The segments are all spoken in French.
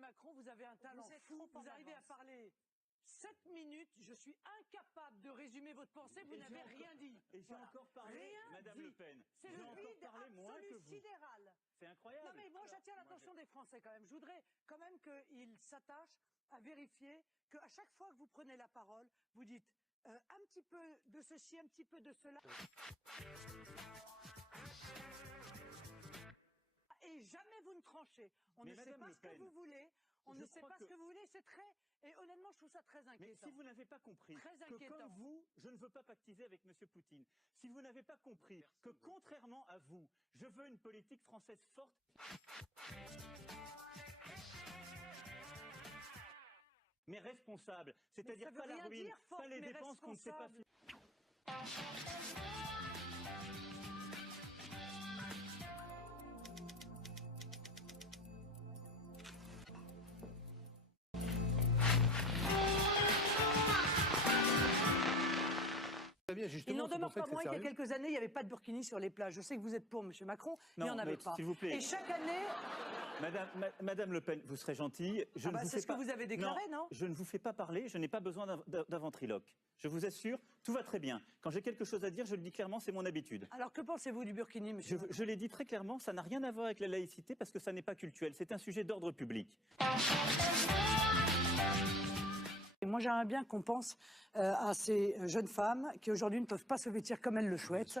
Macron, vous avez un talent fou. Vous arrivez à parler 7 minutes. Je suis incapable de résumer votre pensée. Vous n'avez rien dit. Et j'ai encore parlé, Madame Le Pen. C'est le vide absolu sidéral. C'est incroyable. Non mais moi j'attire l'attention des Français quand même. Je voudrais quand même qu'ils s'attachent à vérifier qu'à chaque fois que vous prenez la parole, vous dites un petit peu de ceci, un petit peu de cela. Et jamais vous ne tranchez. On ne sait pas ce que vous voulez. On ne sait pas ce que vous voulez. C'est très... Et honnêtement, je trouve ça très inquiétant. Mais si vous n'avez pas compris que comme vous, je ne veux pas pactiser avec M. Poutine, si vous n'avez pas compris que contrairement à vous, je veux une politique française forte... mais responsable, c'est-à-dire pas la ruine, pas les dépenses qu'on ne sait pas financer. Il n'en demeure pas moins qu'il y a quelques années, il n'y avait pas de burkini sur les plages. Je sais que vous êtes pour, M. Macron, mais il n'y en avait pas. S'il vous plaît. Et chaque année... Madame Le Pen, vous serez gentille. C'est ce que vous avez déclaré, non? Je ne vous fais pas parler, je n'ai pas besoin d'un ventriloque. Je vous assure, tout va très bien. Quand j'ai quelque chose à dire, je le dis clairement, c'est mon habitude. Alors que pensez-vous du burkini, monsieur Macron? Je l'ai dit très clairement, ça n'a rien à voir avec la laïcité parce que ça n'est pas cultuel, c'est un sujet d'ordre public. Et moi, j'aimerais bien qu'on pense à ces jeunes femmes qui aujourd'hui ne peuvent pas se vêtir comme elles le souhaitent,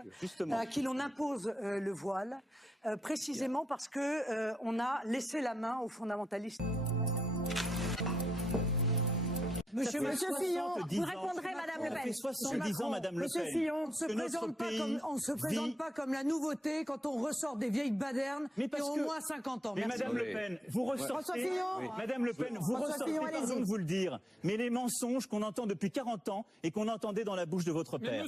à qui l'on impose le voile, précisément parce que on a laissé la main aux fondamentalistes. Monsieur Fillon, vous répondrez, Madame Le Pen. Ça fait 70 ans, Madame Le Pen. Monsieur Fillon, on ne se présente pas comme la nouveauté quand on ressort des vieilles badernes qui ont au moins 50 ans. Mais Madame Le Pen, vous ressortez, Madame Le Pen, vous ressortez, pardon de vous le dire, mais les mensonges qu'on entend depuis 40 ans et qu'on entendait dans la bouche de votre père.